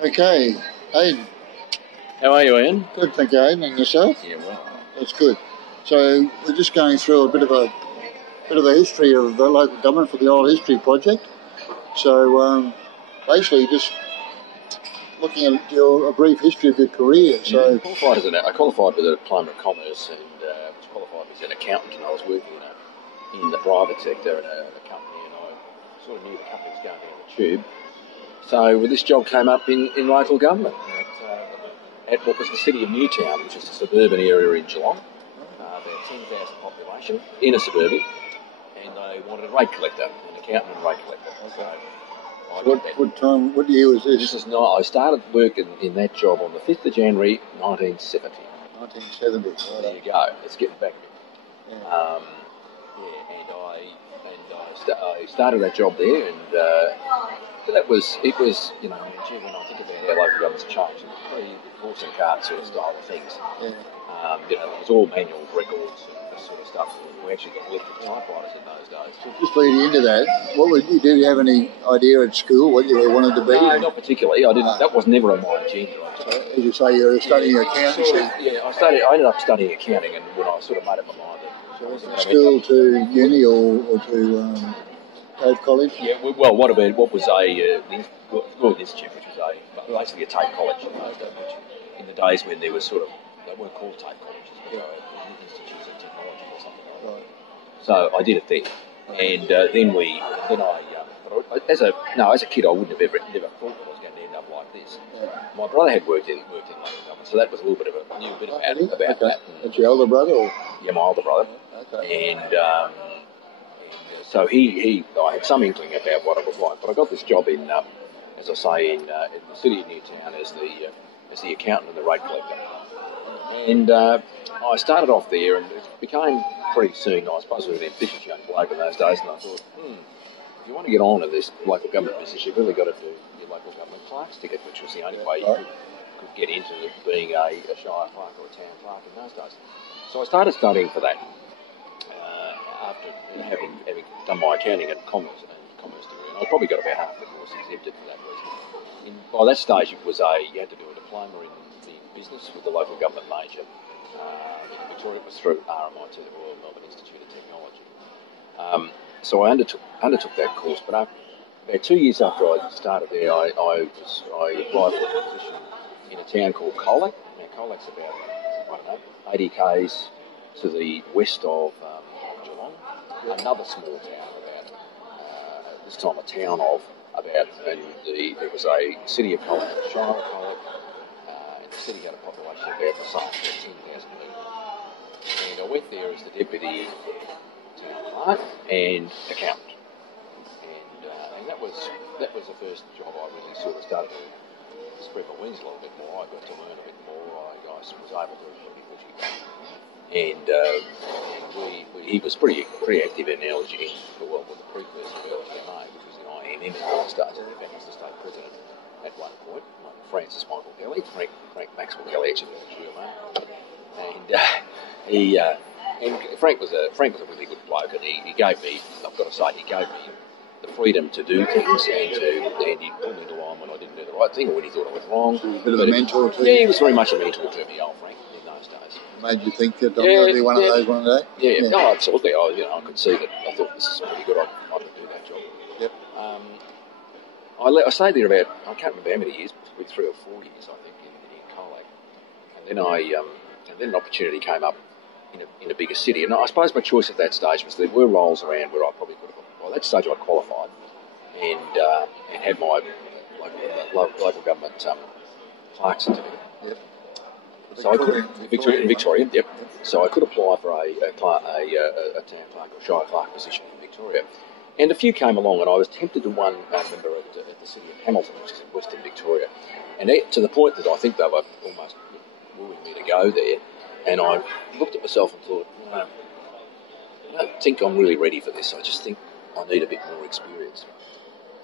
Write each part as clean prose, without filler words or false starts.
Okay, Hayden. How are you, Ian? Good, thank you, Hayden. And yourself? Yeah, well. That's good. So we're just going through a bit of a history of the local government for the Oral History Project. So basically, just looking at a brief history of your career. So I qualified with a Diploma of Commerce and was qualified as an accountant, and I was working in the private sector in a company, and I sort of knew the company was going down the tube. So this job came up in local government at what was the city of Newtown, which is a suburban area in Geelong, about 10,000 population in a suburban, and they wanted a rate collector, an accountant and rate collector. Okay. So what year was this? I started working in that job on the 5th of January 1970. 1970. Right. There you go. Let's get back a bit. Yeah. I started that job there, and it was when I think about our local government's changed, it was pretty horse and cart sort of style of things. Yeah. It was all manual records and this sort of stuff. We actually got electric typewriters in those days. So just leading into that, what would you do? Do you have any idea at school what you wanted to be? No, not particularly. I didn't. That was never on my agenda. So, as you say, you're studying accountancy. Yeah, I ended up studying accounting, and when I sort of made up my mind that. So from school to uni or to Tafe College? Yeah, well, what was the World Institute, which was basically a Tafe College in those days, which in the days when there was they weren't called Tafe Colleges, but they were Institutes of Technology or something like that. Right. So I did it there, and as a kid I wouldn't have never thought that I was going to end up like this. Yeah. My brother had worked in local government, so that was a little bit about that. That's your older brother? Or? Yeah, my older brother. Okay. And so I had some inkling about what it was like, but I got this job in, as I say, in the city of Newtown as the accountant and the rate collector. And I started off there, and it became pretty soon, I suppose, I was an ambitious young bloke in those days, and I thought, if you want to get on in this local government business, you've really got to do your local government clerk's ticket, which was the only way you could get into being a shire clerk or a town clerk in those days. So I started studying for that. After having done my accounting and commerce degree, and I probably got about half the course exempted for that reason. By that stage, you had to do a diploma in the business with the local government major. In Victoria, it was through RMIT, the Royal Melbourne Institute of Technology. So I undertook that course, but about 2 years after I started there, I applied for a position in a town called Colac. Now, Colac's about 80 k's to the west of Geelong. Another small town this time a town of about, and there was a city of Colac, Shire of Colac, and the city had a population of about the same, 10,000 people. And I went there as the deputy town clerk and accountant. And that was the first job I really sort of started to spread my wings a little bit more. I got to learn a bit more. I was able to and he was pretty active in LGMA, well, the precursor of LGMA, which was in IMM in those days, and he was the state president at one point, Francis Michael Kelly, Frank Maxwell Kelly, actually, was his real name. And Frank was a really good bloke, and he gave me, I've got to say, the freedom to do things, and he'd pull me to line when I didn't do the right thing or when he thought I was wrong. So a bit of a mentor to you? Yeah, he was very much a mentor to me, old Frank, in those days. Made you think that I'm going to be one of those one day? Yeah. No, absolutely. I could see that. I thought this is pretty good. I could do that job. Yep. I stayed there about, I can't remember how many years, probably 3 or 4 years, I think, in Colac. And then an opportunity came up in a bigger city. And I suppose my choice at that stage was there were roles around where I probably could have. By that stage, I qualified and had my local government clerk certificate. Yep. So in Victoria, yep. So I could apply for a town clerk or shire clerk position in Victoria. And a few came along, and I was tempted to one, I remember, at the city of Hamilton, which is in Western Victoria. And to the point that I think they were almost wooing me to go there. And I looked at myself and thought, I don't think I'm really ready for this. I just think I need a bit more experience.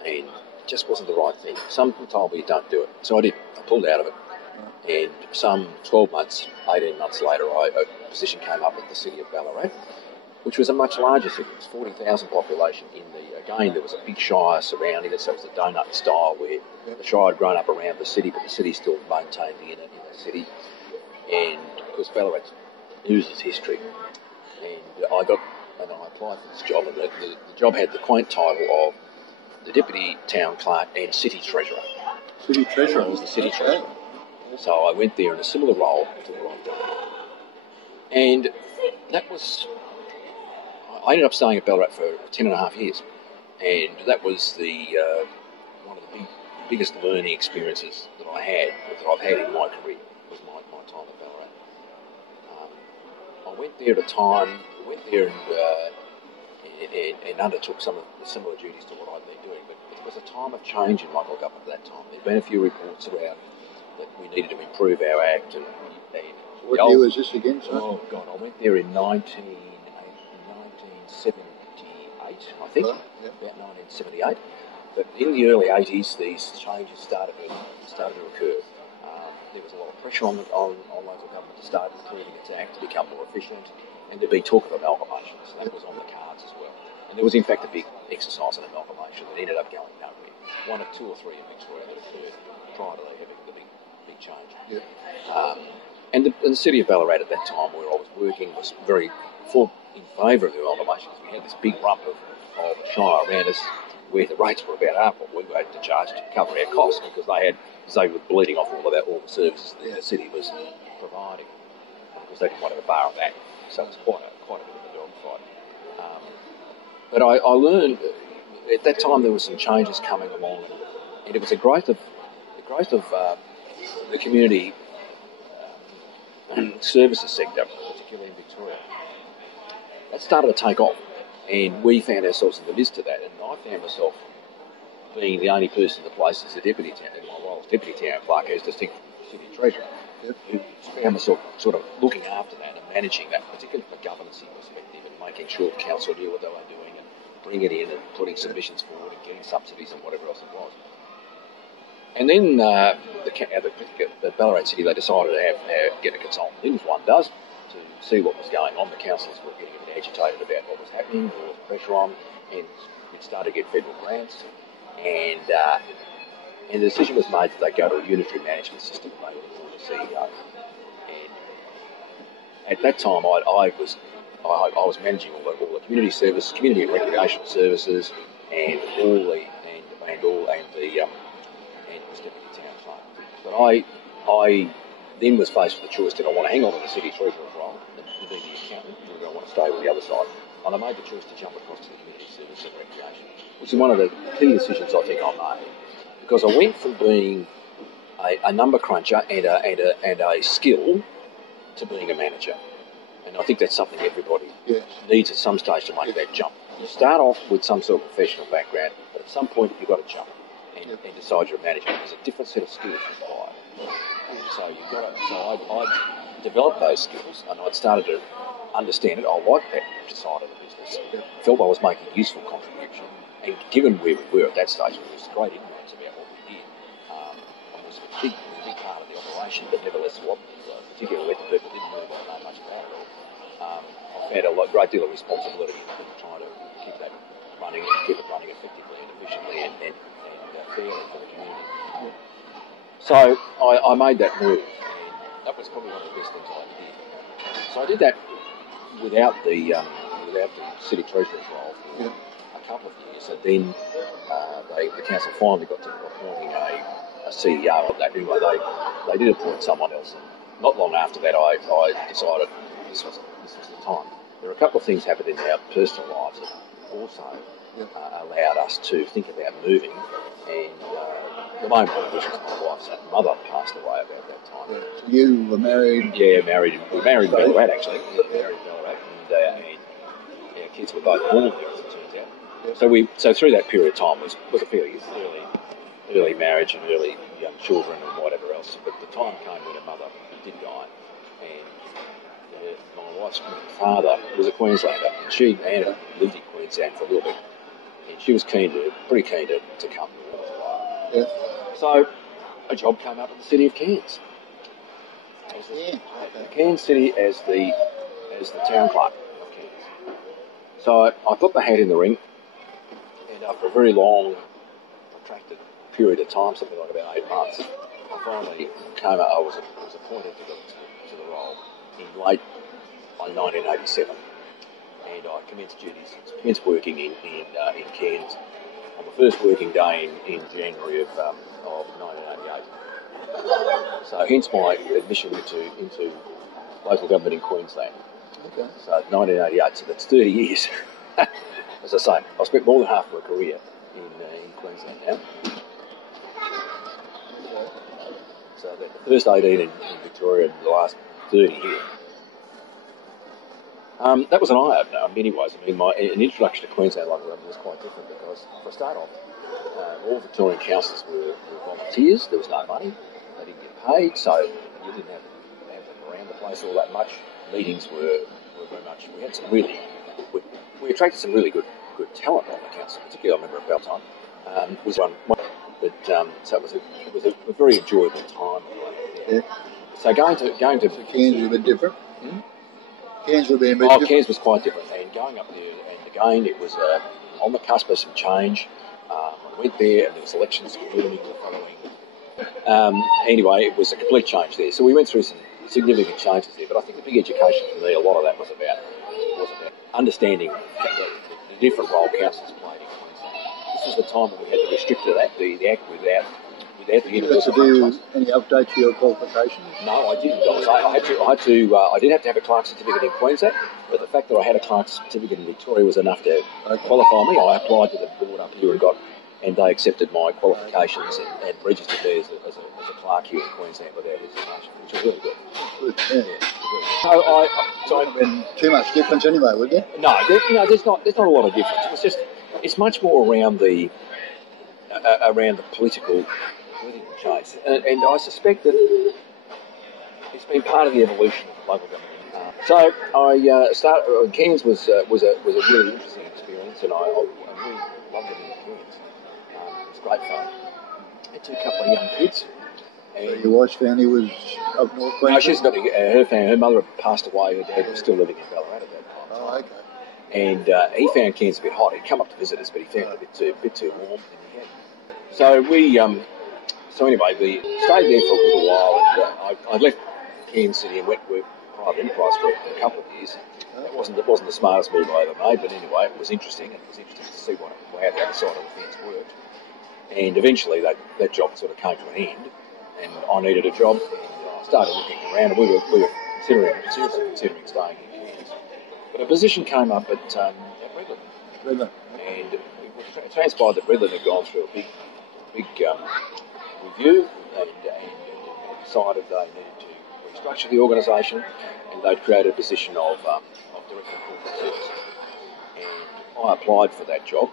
And it just wasn't the right thing. Some people told me, don't do it. So I did. I pulled out of it. And some 18 months later, a position came up at the city of Ballarat. which was a much larger city. It was 40,000 population in the, again, there was a big shire surrounding it, so it was a donut style where the shire had grown up around the city, but the city still maintained the inner city. And of course, Ballarat oozes history. And I applied for this job, and the job had the quaint title of the Deputy Town Clerk and City Treasurer. City Treasurer? I was the City Treasurer. So I went there in a similar role to what I've done. And that was... I ended up staying at Ballarat for 10 and a half years. And that was one of the biggest learning experiences that I've had in my career, was my time at Ballarat. I went there at a time, and undertook some of the similar duties to what I'd been doing, but it was a time of change in local government at that time. There'd been a few reports around that we needed to improve our act. And what year was this again, sir? Oh, God, I went there in 1978, I think, about 1978. But in the early 80s, these changes started to occur. There was a lot of pressure on local government to start improving its act, to become more efficient, and there'd be talk of amalgamations. That was on the cards as well. And there was, in fact, a big exercise on amalgamation that ended up going nowhere. One of two or three in Victoria that occurred prior to the big change. Yeah. And the city of Ballarat at that time, where I was working, was very in favour of the amalgamation, because we had this big rump of a shire around us where the rates were about half what we were able to charge to cover our costs, because they were bleeding off all the services that the city was providing, because they didn't want to bar of that. So it was quite a bit of a dogfight. But I learned at that time there were some changes coming along, and it was the growth of the community services sector, particularly in Victoria. That started to take off, and we found ourselves in the midst of that. And I found myself being the only person in the place as a deputy town, in my role as deputy town clerk, as distinct from city treasurer. Who found myself sort of looking after that and managing that, particularly from a governance perspective, and making sure the council knew what they were doing and bringing it in and putting submissions forward and getting subsidies and whatever else it was. And then the Ballarat City, they decided to get a consultant in, as one does, to see what was going on. The councillors were getting a bit agitated about what was happening, there was pressure on, and it started to get federal grants. And the decision was made that they go to a unitary management system, and they would appoint a CEO. And at that time, I was managing all the community service, community and recreational services, and was deputy town clerk. But I then was faced with the choice: did I want to hang on to the city treasurer's role and be the accountant, or did I want to stay with the other side? And I made the choice to jump across to the community service and recreation, which is one of the key decisions I think I made, because I went from being a number cruncher and a skill to being a manager. And I think that's something everybody needs at some stage to make that jump. You start off with some sort of professional background, but at some point you've got to jump and decide you're a manager. There's a different set of skills required. And so I developed those skills, and I'd started to understand it. I liked that side of the business. I felt I was making a useful contribution. And given where we were at that stage, there was great ignorance about what we did. It was a big part of the operation, but nevertheless, particularly when the people didn't really know much about it all. I found a great deal of responsibility in trying to keep it running effectively and efficiently and fairly for the community. So I made that move, and that was probably one of the best things I ever did. So I did that without the city treasurer's role for a couple of years, and then the council finally got to appointing a CEO of that. Anyway, they did appoint someone else, and not long after that, I decided this was the time. There were a couple of things happened in our personal lives that also allowed us to think about moving, and the main one of which was my wife's mother passed away about that time. So you were married? Yeah, married. We were married in Ballarat, actually. We married in Ballarat, and our kids were both born there, as it turns out. So through that period of time was a fairly early marriage and early young children and whatever else. But the time came when her mother did die, and my wife's father was a Queenslander, and Anna lived in Queensland for a little bit, and she was pretty keen to come to us. So a job came up in the city of Cairns. Cairns City as the town clerk of Cairns. So I put my hat in the ring, and after a very long, protracted period of time, something like about 8 months, I finally came out. I was appointed to the role in late 1987, and I commenced working in Cairns on the first working day in January of 1988. So hence my admission into local government in Queensland. Okay. So 1988, so that's 30 years. As I say, I spent more than half my career in Queensland now. So the first 18 in Victoria and the last 30 here. That was an eye-opener in many ways. I mean, an introduction to Queensland local government was quite different because, for a start off, all Victorian councillors were volunteers. There was no money. They didn't get paid, so you didn't have them around the place all that much. Meetings were very much. We had some really. We attracted some really good talent on the council, particularly I remember at Beltane. Was one, so it was a very enjoyable time. Yeah. So going to Cairns was a bit different. Cairns would be a bit different. Cairns was quite different, and going up there, and again it was on the cusp of some change. I went there, and there was elections looming the following. Anyway, it was a complete change there. So we went through some significant changes there, but I think the big education for me, a lot of that was about understanding the different role councils played in Queensland. This was the time when we had the restricted act, the act without the universal. Did you do any update to your qualifications? No, I didn't. I did have to have a clerk certificate in Queensland, but the fact that I had a clerk certificate in Victoria was enough to qualify me. I applied to the board up here and they accepted my qualifications and registered me as a clerk here in Queensland without hesitation, which was really good. Good, yeah. So wouldn't have been too much difference anyway, would there? No, there's not a lot of difference. It's much more around the political change, and I suspect that it's been part of the evolution of local government. So I started. Cairns was a really interesting experience, and I really loved it in Cairns. It was great fun. I had a couple of young kids. So your wife's family was up north Queensland? No, she's got her family. Her mother had passed away. Her dad was still living in Ballarat at that time. Oh, okay. And he found Cairns a bit hot. He'd come up to visit us, but he found it a bit too warm. So we, anyway, we stayed there for a little while, and I left Cairns City and went to work private enterprise for a couple of years. It wasn't the smartest move I ever made, but anyway, it was interesting, and it was interesting to see how the other side of the fence worked. And eventually, that job sort of came to an end, and I needed a job, and I started looking around, and we were seriously considering staying in Cairns. But a position came up at Redland. And it transpired that Redland had gone through a big review and decided they needed to restructure the organisation, and they'd created a position of Director of Corporate Services. And I applied for that job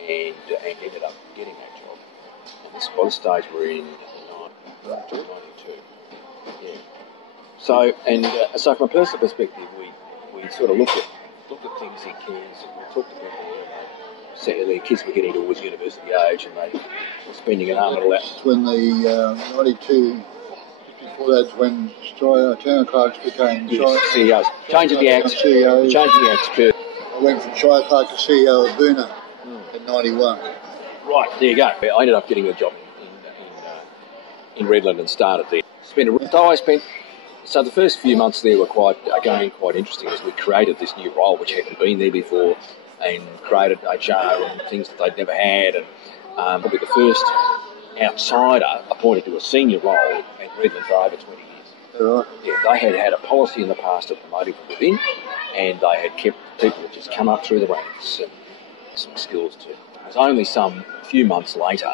and ended up getting that job. And this by this stage we're in 92. Yeah. So so from a personal perspective, we sort of looked at things in Cairns, and we talked about their kids were getting towards university age, and they were spending an arm and a leg. When the 92, before that's when town clerks became CEOs. Changing the acts. I went from Shire Clerk to CEO of Boona in 91. Right, there you go. I ended up getting a job in Redland and started there. So the first few months there were quite interesting as we created this new role which hadn't been there before, and created HR and things that they'd never had, and probably the first outsider appointed to a senior role at Redland for over 20 years. Right. Yeah, they had had a policy in the past of promoting from within, and they had kept people that just come up through the ranks and some skills too. It was only some few months later,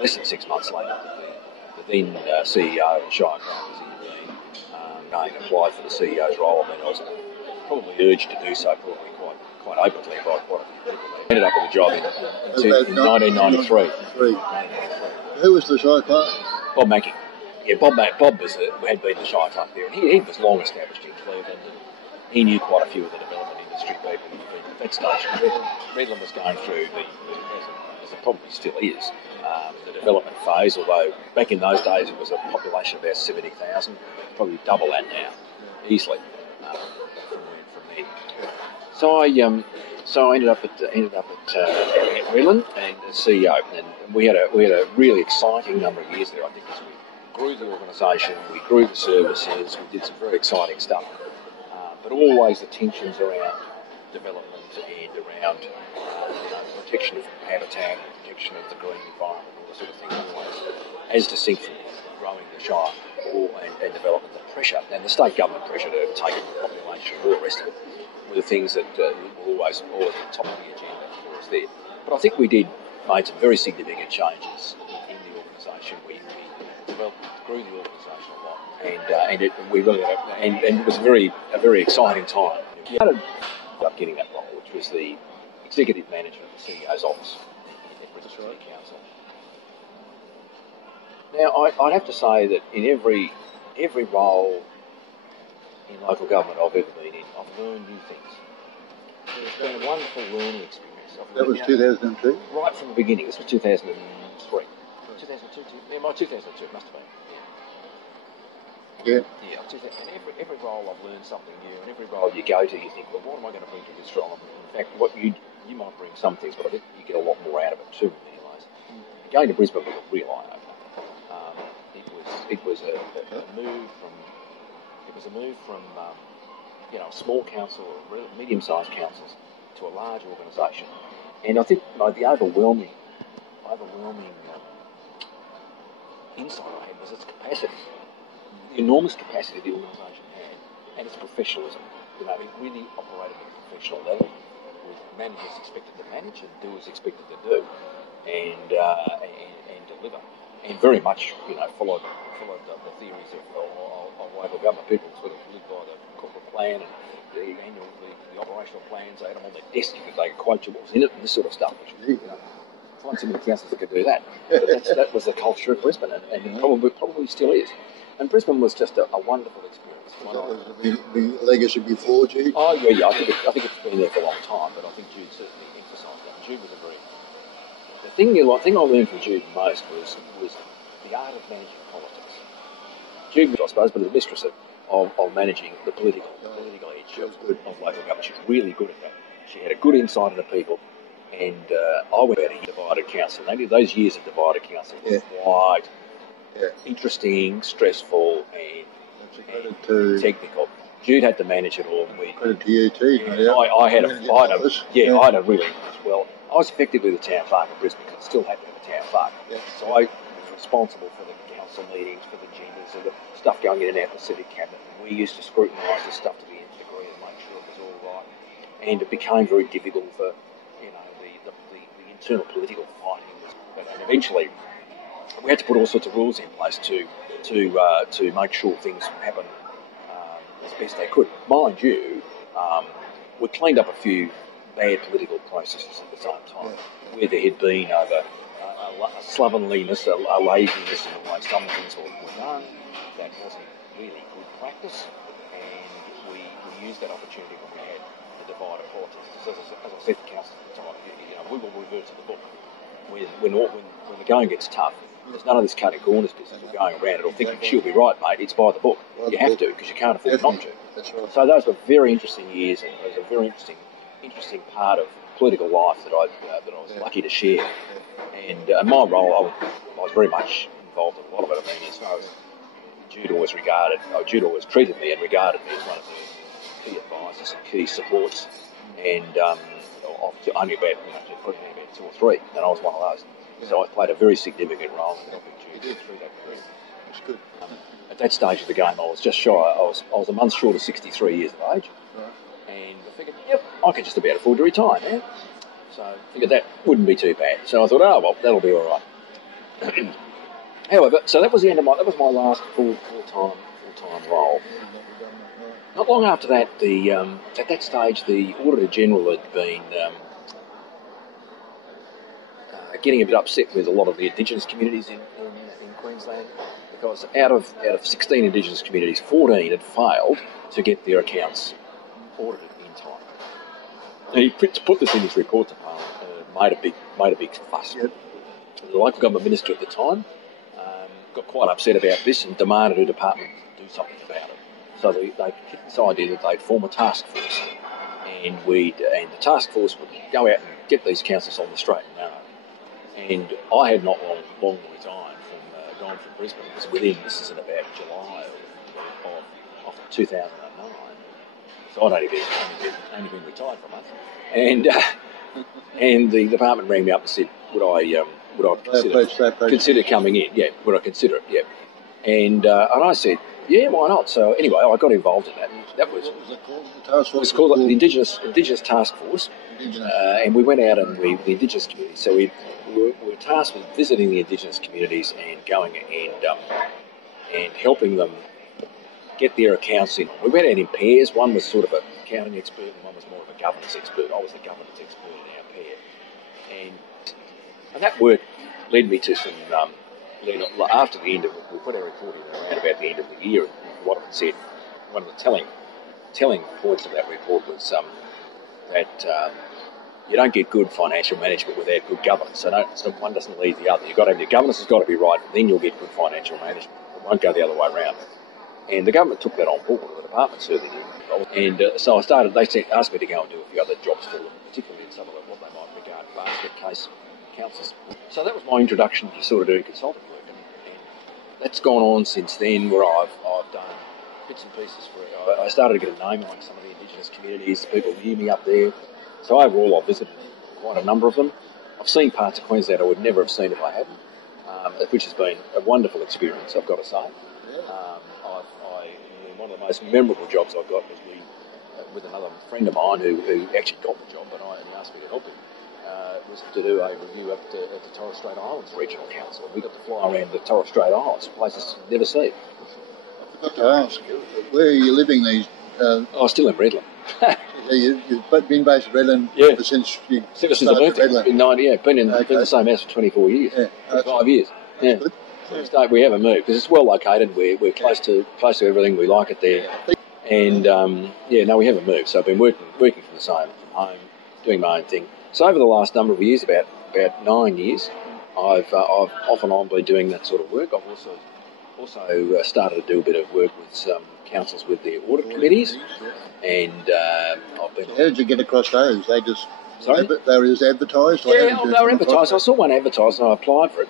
less than 6 months later, that the then CEO of Shire Clerk was in applied for the CEO's role. I mean, I was probably urged to do so, probably quite openly by quite a few people. I ended up with a job in 1993. Who was the Shire Clerk? Bob Mackey. Yeah, Bob had been the Shire Clerk there, and he was long established in Cleveland, and he knew quite a few of the development industry people. At that stage, Redland was going through as it probably still is, the development phase, although back in those days it was a population of about 70,000, probably double that now, easily, from then. So So I ended up at Redland and as CEO, and we had a really exciting number of years there. I think as we grew the organisation, we grew the services, we did some very exciting stuff, but always the tensions around development and around protection of habitat, protection of the green environment, all the sort of things, always as distinct from growing the shire and development, the pressure and the state government pressure to take in the population, all the rest of it, were the things that were always at the top of the agenda for us there. But I think we made some very significant changes in the organisation. We grew the organisation a lot, and it was a very exciting time. We ended up getting that role, which was the executive manager of the CEO's office in British City Council. Now, I'd have to say that in every role in local government I've ever been in, I've learned new things. It's been a wonderful learning experience. That was 2002? Right from the beginning. This was 2003. 2002, yeah, my 2002 it must have been. Yeah. Yeah, and every role I've learned something new, and every role you go to, you think, well, what am I going to bring to this role? In fact, what you might bring some things, but I think you get a lot more out of it too in many ways. Going to Brisbane was a real eye-opener. It was a move from a small council or medium-sized councils to a large organisation, and I think the overwhelming insight I had was its capacity, the enormous capacity the organisation had, and its professionalism. It really operated at a professional level, with managers expected to manage and doers expected to do, and deliver, and very much followed the theories of local government. People sort of lived by the corporate plan and the operational plans. They had them on their desk because they could quote you what was in it and this sort of stuff. Which find some of the councils that could do that. But that was the culture of Brisbane, and it probably still is. And Brisbane was just a wonderful experience. The legacy before Jude? Oh yeah. I think it's been there for a long time, but I think Jude certainly emphasised that. Jude was the thing I learned from Jude most was the art of managing politics. Jude was, I suppose, but the mistress of managing the political edge of local government. She was really good at that. She had a good insight into people. And I went out to divided council. And those years of divided council were quite interesting, stressful, and technical. Jude had to manage it all. Credit to you too. I had a really well. I was effectively the town clerk of Brisbane because I still had to have a town clerk. Yeah. So I was responsible for the council meetings, for the agendas, and the stuff going in and out of the city cabinet. And we used to scrutinise this stuff to the nth degree and make sure it was all right. And it became very difficult for the internal political fighting, and eventually we had to put all sorts of rules in place to make sure things happen as best they could. Mind you, we cleaned up a few bad political processes at the same time, where there had been a slovenliness, a laziness in the way some things were done. That wasn't really good practice, and we used that opportunity when we had the divided politics. As I said to council at the time, we will revert to the book. When the going gets tough, there's none of this cutting corners business or going around it or thinking she'll be right, mate. It's by the book. You have to because you can't afford not to. That's right. So those were very interesting years, and it was a very interesting part of political life that I was lucky to share. And my role, I was very much involved in a lot of it. I mean, as far as Jude always treated me and regarded me as one of the key advisors and key supports, and only about probably about 2 or 3, and I was one of those. Yeah. So I played a very significant role in helping Jude through that period. That's good. At that stage of the game, I was just shy. I was a month short of 63 years of age, and I figured, I could just about afford to retire now. So I figured that wouldn't be too bad. So I thought, that'll be all right. However, so that was the end of that was my last full-time role. Not long after that, at that stage, the Auditor General had been getting a bit upset with a lot of the Indigenous communities in Queensland, because out of 16 Indigenous communities, 14 had failed to get their accounts audited in time. And he put this in his report to Parliament, made a big fuss. Yep. The local government minister at the time got quite upset about this and demanded a department do something about it. So they kicked this idea that they'd form a task force and the task force would go out and get these councils on the straight and narrow. And I had not long retired from gone from Brisbane. It was this is in about July of 2009. So I'd only been retired for a month. And the department rang me up and said, would I consider coming in? Yeah, would I consider it? Yeah. And I said, yeah, why not? So anyway, I got involved in that. And that was, what was it called? The task force? It was called the Indigenous Task Force. And we went out and the Indigenous community. So we were tasked with visiting the Indigenous communities and going and helping them get their accounts in. We went out in pairs. One was sort of an accounting expert and one was more of a governance expert. I was the governance expert in our pair. And that work led me to some, after the end of it, we put our report in around about the end of the year, and what it said, one of the telling points of that report was that you don't get good financial management without good governance. So one doesn't lead the other. You've got to have your governance has got to be right, then you'll get good financial management. It won't go the other way around. And the government took that on board, the department certainly did. And so they asked me to go and do a few other jobs for them, particularly in some of what they might regard basket case councils. So that was my introduction to sort of doing consulting work. And that's gone on since then, where I've done bits and pieces for I started to get a name among some of the Indigenous communities, people knew me up there. So overall I've visited quite a number of them. I've seen parts of Queensland I would never have seen if I hadn't, which has been a wonderful experience, I've got to say. One of the most memorable jobs I got was with another friend of mine who actually got the job, but he asked me to help him, was to do a review at the Torres Strait Islands Regional Council. We got to fly around the Torres Strait Islands, places you'd never seen. I forgot to ask, where are you living these? Still in Redland. You've been based in Redland ever since you since I moved Redland? In 90, yeah, been in the same house for 24 years, 5 years. Yeah. Good. We haven't moved because it's well located. We're close to everything. We like it there, and we haven't moved. So I've been working from the same from home, doing my own thing. So over the last number of years, about 9 years, I've off and on been doing that sort of work. I've also started to do a bit of work with some councils with their audit committees, and I've been. How did you get across those? They just Sorry? They were just advertised. Yeah, they were advertised. I saw one advertised and I applied for it.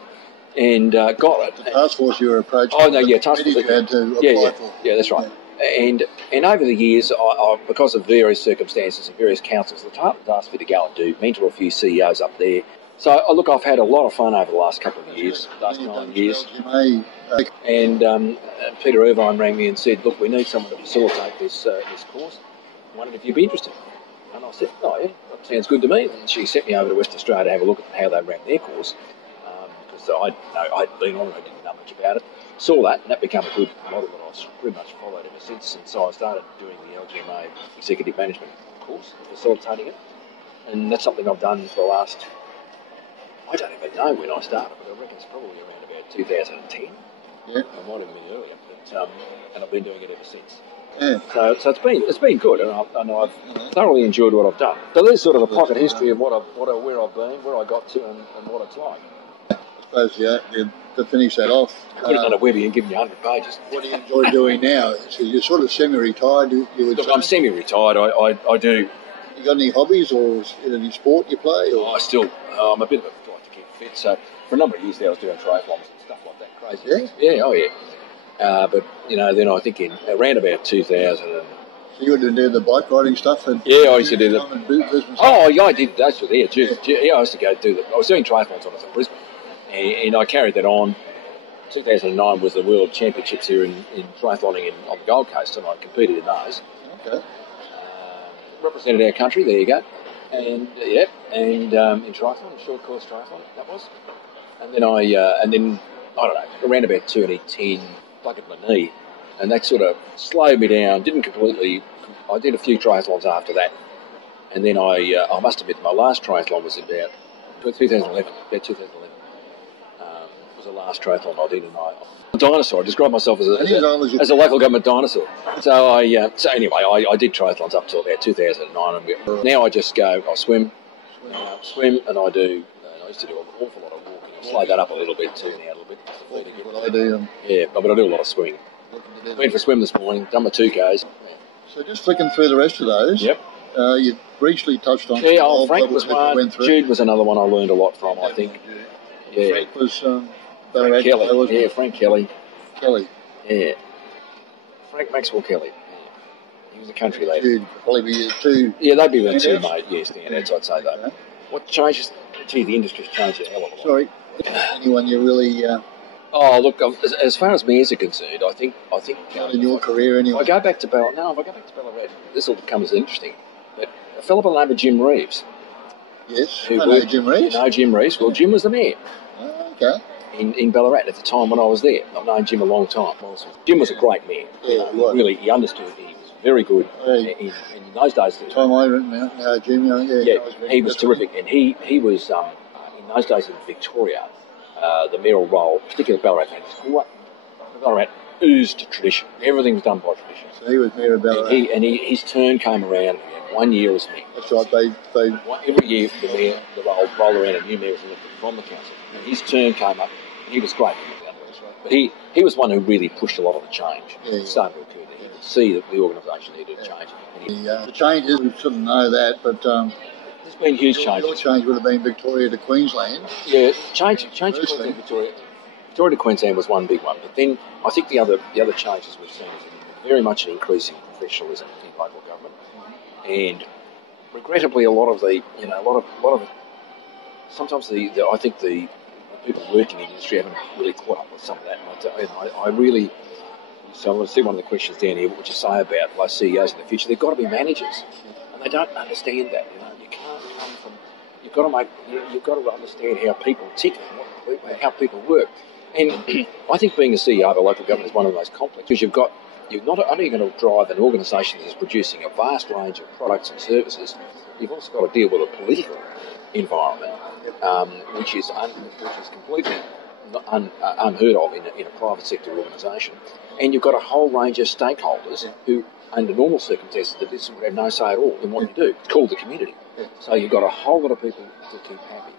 And got it. The task force you were approached. Oh no, yeah, task force. You had to apply for. Yeah, that's right. Yeah. And over the years, I because of various circumstances and various councils, the department asked me to go and mentor a few CEOs up there. So I've had a lot of fun over the last couple of years, last 9 years. LGMA, and Peter Irvine rang me and said, look, we need someone to facilitate this course. I wondered if you'd be interested. And I said, oh yeah, that sounds good to me. And she sent me over to West Australia to have a look at how they ran their course. So I'd been on it, I didn't know much about it. Saw that, and that became a good model that I've pretty much followed ever since. And so I started doing the LGMA Executive Management course, facilitating it. And that's something I've done for the last, I don't even know when I started, but I reckon it's probably around about 2010. Yeah. I might have been earlier, but, and I've been doing it ever since. Yeah. So it's been good, and I've thoroughly enjoyed what I've done. So there's sort of a pocket history of where I've been, where I got to, and what it's like. I suppose to finish that off. Put it on a Webby and give me 100 pages. What do you enjoy doing now? So you're sort of semi-retired, you would say? I'm semi-retired. I do. You got any hobbies or any sport you play? Or? I'm a bit of a like to keep fit. So for a number of years there, I was doing triathlons and stuff like that. Crazy. Yeah? Yeah. Oh yeah. But then I think in around about 2000. So you were doing the bike riding stuff? And yeah, I used to do that. Oh, yeah, I did. That's what. Yeah, I used to go do that. I was doing triathlons when I was in Brisbane. And I carried that on. 2009 was the World Championships here in triathloning on the Gold Coast, and I competed in those. Okay. Represented our country, there you go. And in triathlon, short course triathlon, that was. And then I don't know, around about 2010, plugged my knee, and that sort of slowed me down. Didn't completely. I did a few triathlons after that, and then I must admit my last triathlon was about 2011. Yeah, 2011. Was the last triathlon I did, and a dinosaur. I describe myself as a local government dinosaur. So anyway, I did triathlons up till about 2009, and now I just go. I swim, and I do. I used to do an awful lot of walking. I've slowed that up a little bit too now, a little bit. What I do. Yeah, but I do a lot of swimming. Went for a swim this morning. Done my 2Ks. So just flicking through the rest of those. Yep. You briefly touched on. Yeah, Frank was one. Jude was another one I learned a lot from, I think. Yeah. Frank was Frank Kelly. Yeah, Frank Kelly. Yeah. Frank Maxwell Kelly. Yeah. He was a country lad. Jude, probably be two. Yeah, they'd be the two, mate. Yeah, standouts, I'd say that. What changes? Gee, the industry's changed a hell of a lot. Sorry. Anyone you really... Oh, look, as far as mayors are concerned, I think in your career anyway. If I go back to Ballarat, this will come as interesting. But a fellow by the name of Jim Reeves. Yes, I know Jim Reeves. You know Jim Reeves? Well, Jim was the mayor. Oh, okay. In Ballarat at the time when I was there. I've known Jim a long time. Jim was a great mayor. Yeah, really, he understood. He was very good in those days. The time I know Jim, he was terrific. And he was, in those days in Victoria, the mayoral role, particularly Ballarat oozed tradition. Everything was done by tradition. So he was mayor of Ballarat. His turn came around. He had 1 year as mayor. That's right. Every year the rolled around, a new mayor was elected from the council. And his turn came up. And he was great. But he was one who really pushed a lot of the change. Yeah. Started to occur. He could see that the organisation needed to change. The changes, we shouldn't know that, but there's been huge changes. Your change would have been Victoria to Queensland. Yeah, change to Queensland, Victoria to Queensland was one big one. But then I think the other changes we've seen is very much an increase in professionalism in local government, and regrettably, a lot of sometimes I think the people working in the industry haven't really caught up with some of that. I really. So I want to see one of the questions down here. What would you say about like CEOs in the future? They've got to be managers, and they don't understand that. You can't come from. You've got to understand how people tick, how people work. And I think being a CEO of a local government is one of the most complex because you're not only going to drive an organisation that's producing a vast range of products and services. You've also got to deal with a political environment, which is completely unheard of in a private sector organisation. And you've got a whole range of stakeholders who, under normal circumstances, would have no say at all in what you do. It's called the community. So you've got a whole lot of people to keep happy.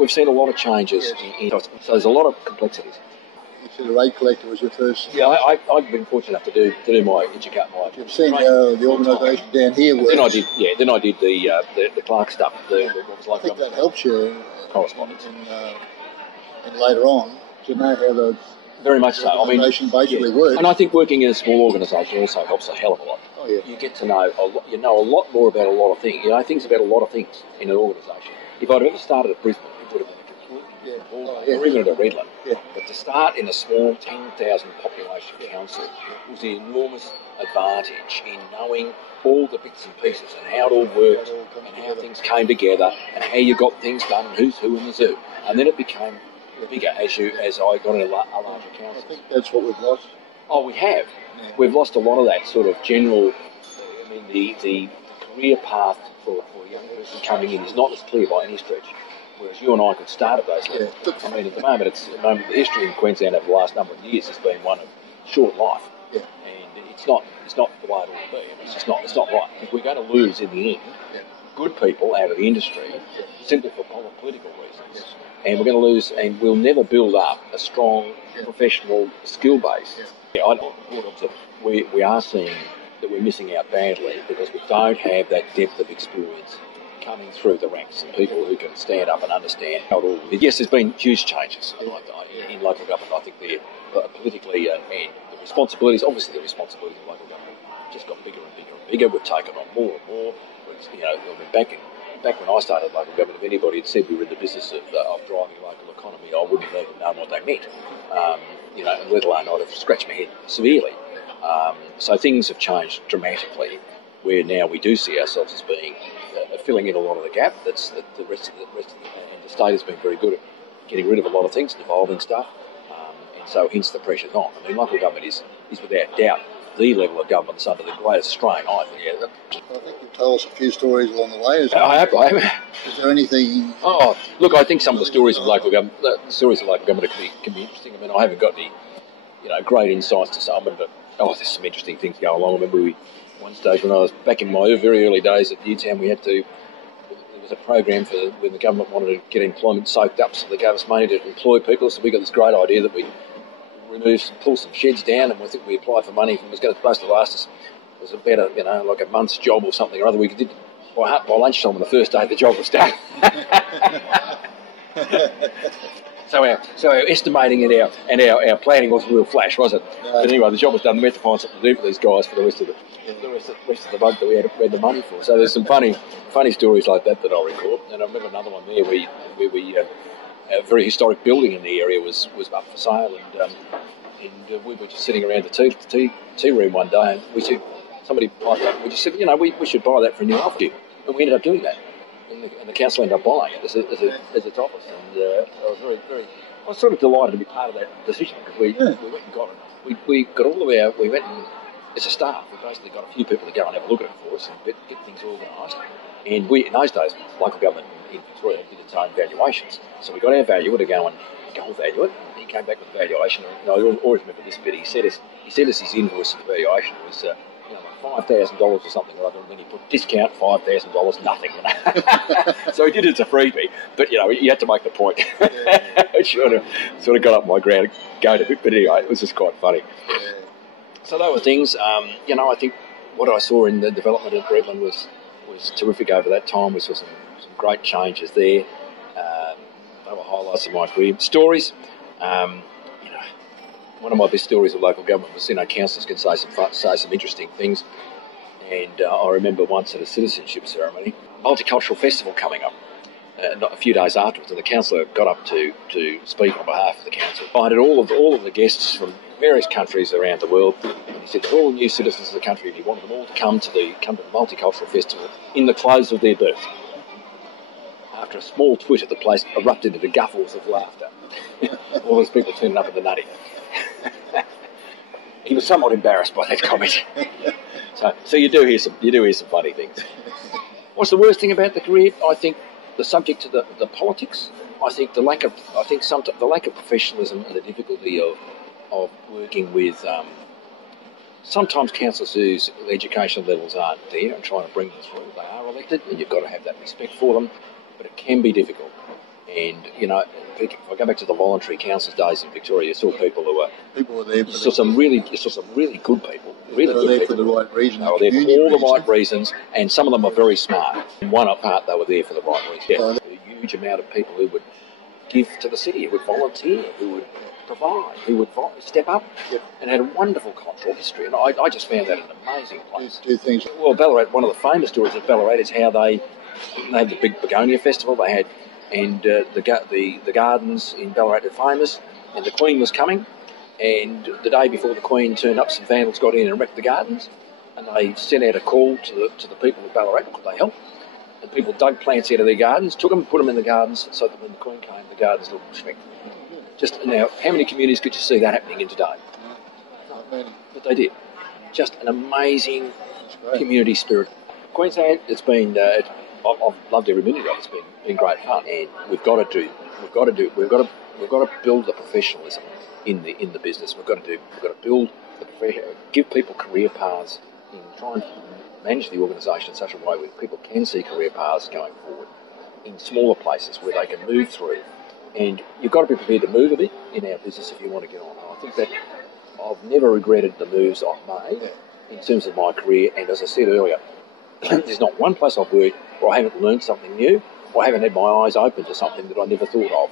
We've seen a lot of changes. So there's a lot of complexities. You said the rate collector was your first. Yeah, I've been fortunate enough to do my educate my. You've seen how the organisation down here works. Then I did the Clark stuff. What was like. I think that helps you correspondence and later on to know how the very much so. Organisation basically works. And I think working in a small organisation also helps a hell of a lot. Oh yeah. You get to know a lot. You know a lot more about a lot of things. You know things about a lot of things in an organisation. If I'd ever started at Brisbane, it would have been a completely or even at a Redland. Yeah. But to start in a small 10,000 population council was an enormous advantage in knowing all the bits and pieces and how it all worked and how things came together and how you got things done and who's who in the zoo. And then it became bigger as I got in a larger council. I think that's what we've lost. Oh, we have. Yeah. We've lost a lot of that sort of general. The career path for a young person coming in is not as clear by any stretch. Whereas you and I could start at those levels. Yeah. At the moment, the history in Queensland over the last number of years has been one of short life. Yeah. And it's not the way it ought to be. It's not right. Because we're going to lose in the end good people out of the industry simply for political reasons. And we're going to lose, and we'll never build up a strong professional skill base. We are seeing that we're missing out badly because we don't have that depth of experience coming through the ranks of people who can stand up and understand how it all is. Yes, there's been huge changes in local government. I think politically and the responsibilities, obviously the responsibilities of local government just got bigger and bigger and bigger. We've taken on more and more. Back when I started local government, if anybody had said we were in the business of driving local economy, I wouldn't have even known what they meant. Let alone I'd have scratched my head severely. So things have changed dramatically, where now we do see ourselves as being filling in a lot of the gap. That's the rest of the state has been very good at getting rid of a lot of things, devolving stuff, and so hence the pressure's on. Local government is without doubt the level of government that's under the greatest strain. I think you've told us a few stories along the way. I have. Is there anything? Oh, look, I think some of the stories of local government, can be interesting. I haven't got any, great insights to some, but there's some interesting things going along. I remember one stage when I was back in my very early days at Newtown, there was a program for when the government wanted to get employment soaked up, so they gave us money to employ people. So we got this great idea that we pull some sheds down, and we think we applied for money. It was supposed to last us was about like a month's job or something or other. We did by lunchtime on the first day the job was done. So our estimating and our planning wasn't real flash, was it? No. But anyway, the job was done. We had to find something to do for these guys for the rest of the month that we had the money for. So there's some funny stories like that I'll record. And I remember another one there where we a very historic building in the area was up for sale, and we were just sitting around the tea room one day, and we said, somebody piped up, we just said, we should buy that for a new office. And we ended up doing that. And the council ended up buying it as its office, and I was sort of delighted to be part of that decision, because we went and got it. We got all of we went and, as a staff, we basically got a few people to go and have a look at it for us and get things organised. And in those days, local government in Victoria did its own valuations. So we got our valuer to go and value it. And he came back with a valuation. And I always remember this bit. He said us his invoice for the valuation was like $5,000 or something or other, and then he put discount $5,000, nothing. So he did it as a freebie, but you had to make the point. It sort of got up my ground, going a bit, but anyway, it was just quite funny. So those were things. I think what I saw in the development of Redland was terrific over that time. We saw some great changes there. They were highlights of my career. Stories. One of my best stories of local government was, councillors can say some interesting things. And I remember once at a citizenship ceremony, multicultural festival coming up, not a few days afterwards, and the councillor got up to speak on behalf of the council. Invited all of the guests from various countries around the world, and he said, all new citizens of the country, and he wanted them all to come to the multicultural festival in the clothes of their birth. After a small twit at the place erupted into guffaws of laughter. All those people turning up at the nutty. He was somewhat embarrassed by that comment. So you do hear some funny things. What's the worst thing about the career? I think the subject to the politics. I think the lack of professionalism and the difficulty of working with sometimes councillors whose educational levels aren't there and trying to bring them through. They are elected, and you've got to have that respect for them, but it can be difficult. And if I go back to the voluntary council days in Victoria, you saw people were there. You saw some really good people. They were there for the right reasons. They were there for all the right reasons, and some of them are very smart. In one part, they were there for the right reasons. Yeah. A huge amount of people who would give to the city, who would volunteer, who would provide, who would step up, and had a wonderful cultural history. And I just found that an amazing place. Two things. Well, Ballarat. One of the famous stories of Ballarat is how they had the big Begonia Festival. They had. And the gardens in Ballarat are famous, and the Queen was coming, and the day before the Queen turned up, some vandals got in and wrecked the gardens, and they sent out a call to the people of Ballarat, could they help? And people dug plants out of their gardens, took them, put them in the gardens, so that when the Queen came, the gardens looked respectful. Just now, how many communities could you see that happening in today? Not many. But they did. Just an amazing community spirit. Queensland, it's been. I've loved every minute of it. It's been great fun, and we've got to build the professionalism in the business. We've got to build give people career paths, and try and manage the organisation in such a way where people can see career paths going forward in smaller places where they can move through. And you've got to be prepared to move a bit in our business if you want to get on. And I think that I've never regretted the moves I've made in terms of my career. And as I said earlier, there's not one place I've worked where I haven't learned something new, or I haven't had my eyes open to something that I never thought of.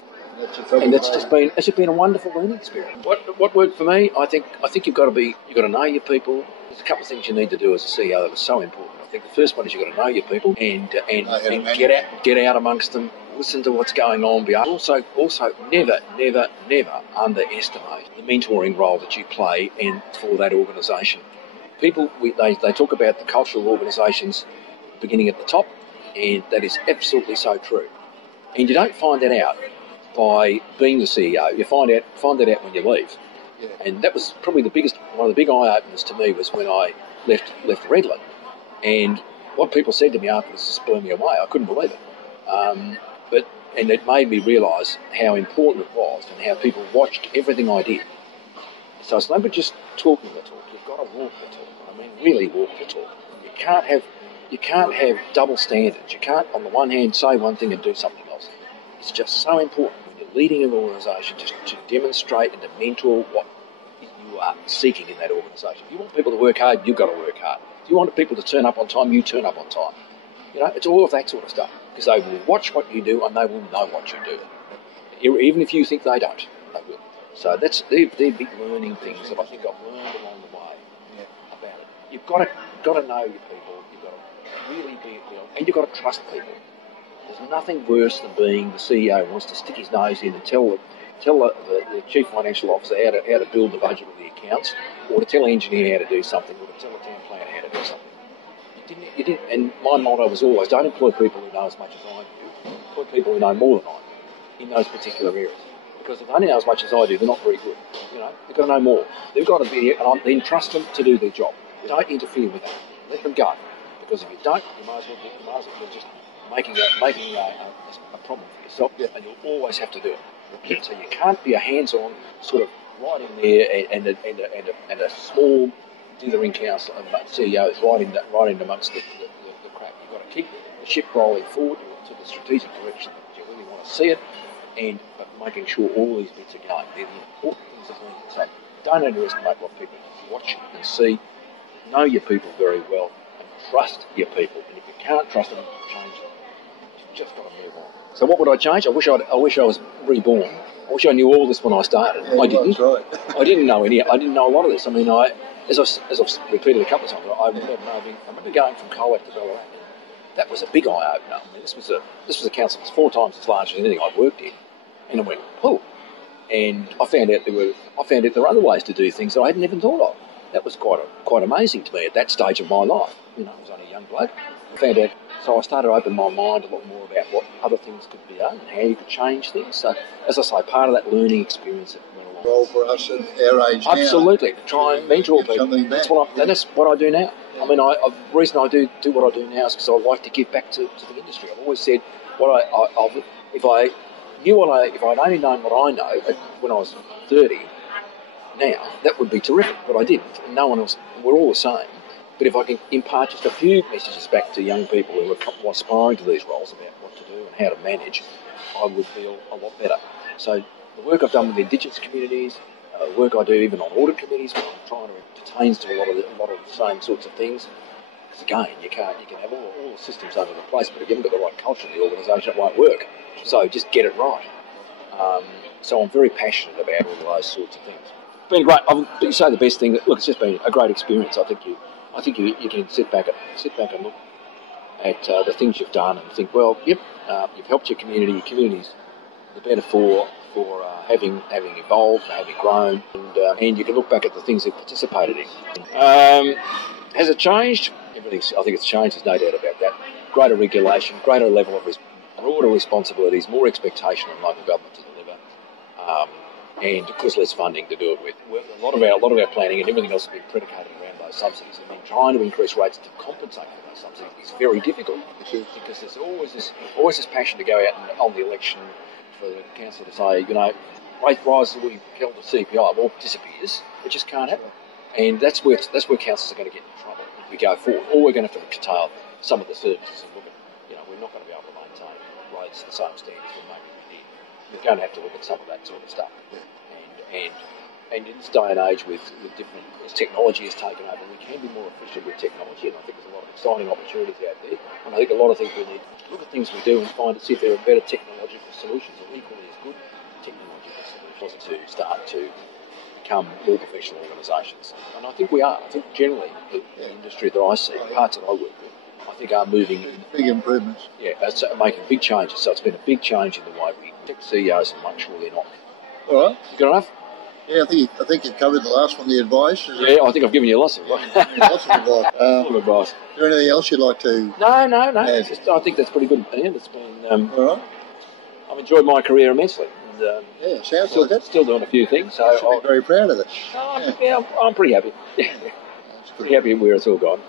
And it's just been a wonderful learning experience. What worked for me? I think you've got to know your people. There's a couple of things you need to do as a CEO that are so important. I think the first one is you've got to know your people and get out amongst them, listen to what's going on. But also never underestimate the mentoring role that you play for that organisation. People, they talk about the cultural organisations beginning at the top, and that is absolutely so true. And you don't find that out by being the CEO. You find that out when you leave. Yeah. And that was probably one of the big eye-openers to me was when I left Redland. And what people said to me afterwards just blew me away. I couldn't believe it. And it made me realise how important it was and how people watched everything I did. So it's not just talking the talk. You've got to walk the talk. I mean, really walk the talk. You can't have double standards. You can't, on the one hand, say one thing and do something else. It's just so important when you're leading an organisation to demonstrate and to mentor what you are seeking in that organisation. If you want people to work hard, you've got to work hard. If you want people to turn up on time, you turn up on time. You know, it's all of that sort of stuff. Because they will watch what you do and they will know what you do. Even if you think they don't, they will. So they're big learning things that I think I've learned along the way about it. You've got to know your people. You've got to really and you've got to trust people. There's nothing worse than being the CEO who wants to stick his nose in and tell the chief financial officer how to build the budget or the accounts, or to tell an engineer how to do something, or to tell a town planner how to do something. You didn't. And my motto was always, don't employ people who know as much as I do. Employ people who know more than I do in those particular areas. Because if they only know as much as I do, they're not very good. You know, they've got to know more. They've got to be, and then trust them to do their job. Don't interfere with that. Let them go. Because if you don't, you might as well be just making a problem for yourself, and you'll always have to do it. So you can't be a hands-on sort of right in there and a small dithering council of CEOs right in amongst the crap. You've got to keep the ship rolling forward to the strategic direction that you really want to see it, but making sure all these bits are going. They're the important things that we need to say. Don't underestimate what people watch and see. Know your people very well and trust your people. And if you can't trust them, change them. You've just got to move on. So what would I change? I wish I was reborn. I wish I knew all this when I started. Yeah, I didn't. Right. I didn't know a lot of this. I mean, as I've repeated a couple of times, I remember going from Colac to Ballarat. That was a big eye opener. I mean, this was a council that's 4 times as large as anything I'd worked in, and I went, oh. And I found out there were other ways to do things that I hadn't even thought of. That was quite amazing to me at that stage of my life. You know, I was only a young bloke. I found out, so I started to open my mind a lot more about what other things could be done and how you could change things. So, as I say, part of that learning experience that went along. Role for us at our age Absolutely, now. to try and mentor people. That's what I do now. I mean, the reason I do what I do now is because I like to give back to the industry. I've always said, if I'd only known what I know when I was 30, now that would be terrific. But I didn't, and no one else. We're all the same. But if I can impart just a few messages back to young people who are aspiring to these roles about what to do and how to manage, I would feel a lot better. So the work I've done with Indigenous communities, the work I do even on audit committees, where I'm trying to pertain to a lot of the same sorts of things. Because again, you can have all the systems under the place, but if you haven't got the right culture in the organisation, it won't work. So just get it right. So I'm very passionate about all those sorts of things. It's been great. I would say the best thing. Look, it's just been a great experience. I think you can sit back and look at the things you've done and think, well, yep, you've helped your community. Your community's the better for having evolved, having grown, and you can look back at the things they've participated in. Has it changed? I think it's changed. There's no doubt about that. Greater regulation, greater level of broader responsibilities, more expectation on local government to deliver, and of course less funding to do it with. A lot of our planning and everything else has been predicated around those subsidies, and then trying to increase rates to compensate for those subsidies is very difficult because there's always this passion to go out and on the election for the council to say, you know, rate rises will be held to CPI. Well, it disappears. It just can't happen, and that's where councils are going to get in trouble if we go forward. Or we're going to have to curtail some of the services and look at, you know, we're not going to be able to maintain rates to the same standards we maybe did. We're going to have to look at some of that sort of stuff. And in this day and age with different, as technology has taken over, we can be more efficient with technology, and I think there's a lot of exciting opportunities out there. And I think a lot of things we need to look at things we do and find to see if there are better technological solutions or equally as good technological solutions to start to become more professional organisations. And I think we are. I think generally the industry that I see, parts that I work with, I think are moving. Big improvements. Yeah, it's making big changes. So it's been a big change in the way we protect CEOs and make sure they're not. All right. You got enough? Yeah, I think you covered the last one, the advice. Yeah, I think I've given you lots of advice. Lots of advice. Full of advice. Is there anything else you'd like to? No. I think that's pretty good, Ian. It's been. All right. I've enjoyed my career immensely. And, yeah, sounds like it. Still doing a few things. So I'm very proud of it. I'm pretty happy. Yeah, pretty happy where it's all gone.